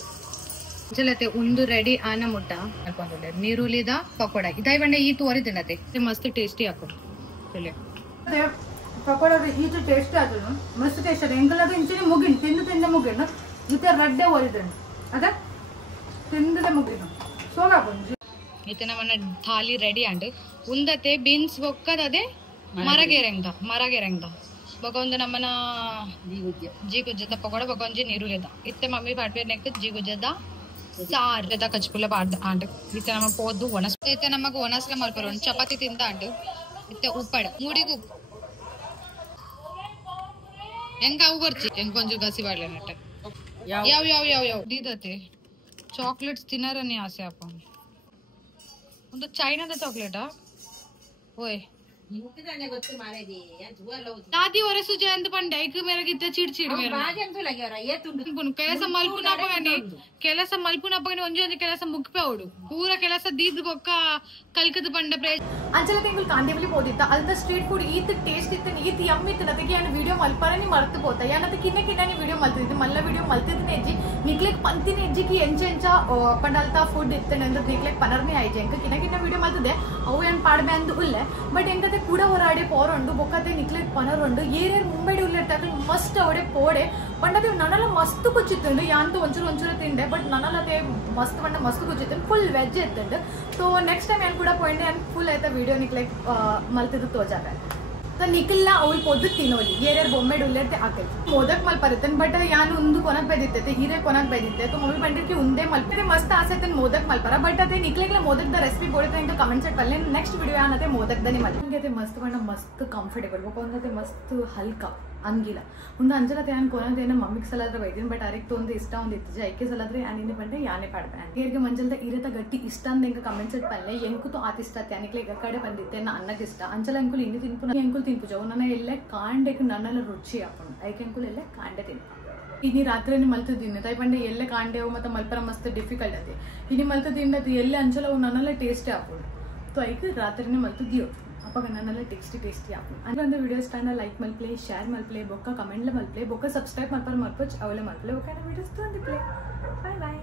ಜಲತೆ ಉಂದು ರೆಡಿ ಆನ ಮುಟ್ಟ ಅನ್ಕೊಂಡ್ರೆ ನೀರುಲಿದ ಪಕೋಡ ಇದಾಯ್ ಬಂಡೆ ಈ ತೋರಿ ತಿನ್ನತೆ ಮಸ್ತ್ ಟೇಸ್ಟಿ ಹಾಕೊಂಡು ಪಕೋಡ ಈಚು ಟೇಸ್ಟ್ ಆದ್ರು ಮಸ್ತ್ ಟೇಸ್ಟ್ ಅದು ಎಂಕಲದು ಇಂಚಿನ ಮುಗಿನ್ ತಿಂದು ಮುಗಿನು ಇತ್ತೆ ರಡ್ಡೆ ಓರಿದ್ರೆ ಅದ ತಿಂದದೆ ಮುಗಿನು ಸೋಗಾಪುಂಜು ಇತ್ತೆ ನಮ್ಮನ್ನ ಥಾಲಿ ರೆಡಿ ಅಂಡ್ ಉಂದತೆ ಬೀನ್ಸ್ ಒಕ್ಕದದೆ ಮರಗೆರೆಂಗ ಬಗೊಂದು ನಮ್ಮನ ಜಿ ಗುಜ್ಜದ ಪಕೋಡ ಬಗೊಂಜಿ ನೀರುಲಿದ ಇತ್ತೆ ಮಮ್ಮಿ ಪಾಡ್ಬೇ ನೆಕ್ ಜಿ ಗುಜ್ಜದ ಸಾರ್ ಕಚ್ಪುಲ್ಲ ಪಾಡ್ದ ಆಂಡ್ ಇತ್ತೆ ನಮ್ಮ ಪೋದು ಒಣಸ್ ಇತ್ತೆ ನಮಗ ಒಣಸ್ಲ ಮಲ್ಪರ ಒಂದು ಚಪಾತಿ ತಿಂದ ಅಂಡ್ ಇತ್ತೆ ಉಪ್ಪಡ ಮೂಡಿಗೂ ಹೆಂಗ ಅವು ಬರ್ಚಿ ಹೆಂಗ್ ಕೊಂಚ ಗಸಿ ಬಾಡ್ಲೆ ನೆಟ್ಟೆ ಯಾವ ದೀದತೆ ಚಾಕ್ಲೇಟ್ಸ್ ತಿನ್ನರನೇ ಆಸೆ ಅಪ್ಪ ಒಂದು ಚೈನಾದ ಚಾಕ್ಲೇಟಾ ಓಯ್ दादी वरसु जयंत पंडे एक मेरा कितना चिड़चिड़ ಕೆಲಸ ಮಲ್ಪುನ ಪಗನಿ ಒಂಜಿ ಕೆಲಸ ಮುಗ್ಪೆವಡು ಪೂರ ಕೆಲಸ ದೀದ್ ಬೊಕ್ಕ ಕಲ್ಕದ ಪಂಡ ಅಂಚಲ ತಿಂಗಳು ಕಾಂದಿವಲಿ పోದಿತ್ತ ಅಲ್ದ ಸ್ಟ್ರೀಟ್ ಫುಡ್ ಈತ್ ಟೇಸ್ಟ್ ಇತ್ತ ಈತ್ ಯಮ್ ಇತ್ತ ನದಗೆ ಯಾನ ವಿಡಿಯೋ ಮಲ್ಪರನಿ ಮರ್ತು పోతా ಯಾನದ ಕಿನ್ನ ವಿಡಿಯೋ ಮಲ್ತಿದ್ದೆ ಮಲ್ಲ ವಿಡಿಯೋ ಮಲ್ತಿದ್ನೆ ಎಜ್ಜಿ ನಿಕ್ಲೆಕ್ ಪಂತಿನ ಎಜ್ಜಿಗೆ ಎಂಚ ಪಂಡಲ್ತ ಫುಡ್ ಇತ್ತ ನಂದು ನಿಕ್ಲೆಕ್ ಪನರ್ನಿ ಆಯ್ಜೆ ಎಂಕ ಕಿನ್ನ ವಿಡಿಯೋ ಮಲ್ತಿದ್ದೆ ಅವು ಏನ್ ಪಾಡ್ಬೆ ಅಂದು ಉಲ್ಲೆ ಬಟ್ ಎಂಕತೆ ಕೂಡ ಹೊರಾಡೆ ಪೋರಂಡು ಬೊಕ್ಕತೆ ನಿಕ್ಲೆಕ್ ಪನರುಂಡು ಏರೇರ್ ಮುಂಬೈಡಿ ಉಲ್ಲೆಟ್ಟಾಗ ಮಸ್ತ್ ಅವಡೆ ಪೋಡೆ ಪಂಡತೆ ನನ್ನಲ್ಲ ಮಸ್ತ್ ಕುಚ್ಚಿತ್ತುಂಡು ಯಾಂತು ಒಂಚೂರು ತಿಂಡೆ ಬಟ್ ನನ್ನಲ್ಲತೆ ಮಸ್ತ್ ಪಂಡ ಮಸ್ತ್ ಕುಚ್ಚಿತ್ತು ಫುಲ್ ವೆಜ್ ಎತ್ತುಂಡು ಸೊ ನೆಕ್ಸ್ಟ್ ಟೈಮ್ ಏನು ಕೂಡ ಪೋಯಿಂಡೆ ಅಂಡ್ ಫುಲ್ ಆಯ್ತಾ ವಿಡಿಯೋ ನಿಕ್ಲೆಕ್ ಮಲ್ತಿದ್ದು ತೋಜಾಗ तो निकलना अवल पोद तिनोली येरे बॉम्बेड उल्लेते आके मोदक मल परतन बट यान उंदु कोनक बेदिते हीरे कोनक बेदिते तो मम्मी पंडित की उंदे मलपरे मस्त आसे मोदक मलपरा बट अते निकलेगला मोदक द रेसिपी बोलते इनका कमेंट सेट पल्ले नेक्स्ट वीडियो यानते मोदक दनी मल इंगे मस्त बंड मस्त कंफर्टेबल बोकोंदते मस्त हल्का अंगिल उंद अंजलते यान कोनदेना मम्मी सलाद्र बೈದಿನ್ ಬಟ್ ಅರೆಕ್ಟ್ ಒಂದು ಇಷ್ಟ ಒಂದು ಇತ್ತು ಐಕೆ ಸಲಾದ್ರೆ ಯಾನಿನ ಬಂಡೆ ಯಾನೆ ಪಾಡ್ಬೆ ಹೇರ್ಗೆ ಮಂಜಲ್ದ ಇರತ ಗಟ್ಟಿ ಇಷ್ಟ ಅಂತ ಎಂಕ ಕಮೆಂಟ್ ಸೆಟ್ ಪಲ್ಲೆ ಎಂಕುತು ಆತಿಷ್ಟ ತ್ಯಾನಿಕ್ಲೆ ಈಗ ಕಡೆ ಬಂದಿತ್ತೆ ನಾ ಅನ್ನಕ್ಕೆ ಇಷ್ಟ ಅಂಜಲ ಎಂಕುಲ್ ಇನ್ನು ತಿನ್ಪು ಎಂಕುಲ್ ತಿನ್ಪು ಜವ ನನ್ನ ಎಲ್ಲೇ ಕಾಂಡೆಗೆ ನನ್ನೆಲ್ಲ ರುಚಿ ಹಾಕೊಂಡು ಐಕೆ ಎಂಕುಲ್ ಎಲ್ಲೇ ಕಾಂಡೆ ತಿನ್ಪ ಇನಿ ರಾತ್ರಿ ಮಲ್ತು ತಿನ್ನ ತಾಯಿ ಬಂಡೆ ಎಲ್ಲೇ ಕಾಂಡೆವು ಮತ್ತೆ ಮಲ್ಪರ ಮಸ್ತ್ ಡಿಫಿಕಲ್ಟ್ ಅತಿ ಇನಿ ಮಲ್ತು ತಿನ್ನದು ಎಲ್ಲೇ ಅಂಚಲ ಅವು ನನ್ನೆಲ್ಲ ಟೇಸ್ಟೇ ಹಾಕೊಂಡು तो ಐಕೆ ರಾತ್ರಿನೇ ಮಲ್ತು ದಿಯೋ ಅಪ್ಪ ನನ್ನೆಲ್ಲ ಟೇಸ್ಟಿ ಹಾಕೊಂಡು ಅಂದ್ರೆ ಒಂದು ವಿಡಿಯೋ ಇಷ್ಟ ಲೈಕ್ ಮಲ್ಪ್ಲೆ ಶೇರ್ ಮಲ್ಪ್ಲೆ ಬೊಕ್ಕ ಕಮೆಂಟ್ಲೆ ಮಲ್ಪ್ಲೆ ಬೊಕ್ಕ ಸಬ್ಸ್ಕ್ರೈಬ್ ಮಲ್ಪರ್ ಮಲ್ಪೋಚ್ ಅವಳೆ ಮಲ್ಪ್ಲೆ ಬೊಕ್ಕ ವಿಡಿಯೋಸ್ ತಂದಿಪ್ಲೆ ಬಾಯ್ ಬಾಯ್